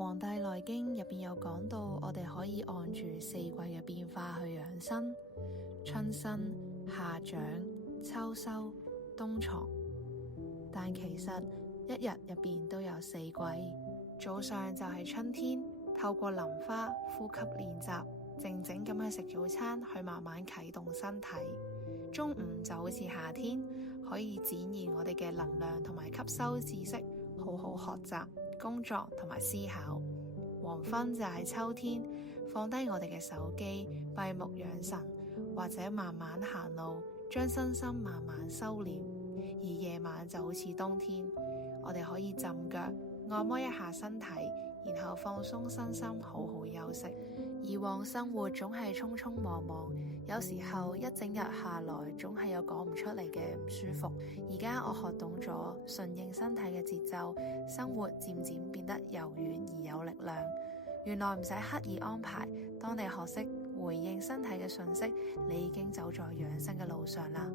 黃帝內經入邊有講到，我哋可以按住四季嘅變化去養生，春生、夏長、秋收、冬藏。但其實一日入邊都有四季，早上就係春天，透過淋花、呼吸練習，靜靜咁去食早餐，去慢慢啟動身體。中午就好似夏天，可以展現我哋嘅能量同埋吸收知識，好好學習、工作同埋思考。黃昏就係秋天，放低我哋嘅手機，閉目養神，或者慢慢行路，將身心慢慢收斂。而夜晚就好似冬天，我哋可以浸腳，按摩一下身體，然後放鬆身心，好好休息。以往生活總係匆匆忙忙，有時候一整日下來，總係有講唔出嚟嘅唔舒服。而家我學懂咗順應身體嘅節奏，生活漸漸變得柔軟而有力量。原來唔使刻意安排，當你學識回應身體嘅訊息，你已經走在養生嘅路上啦。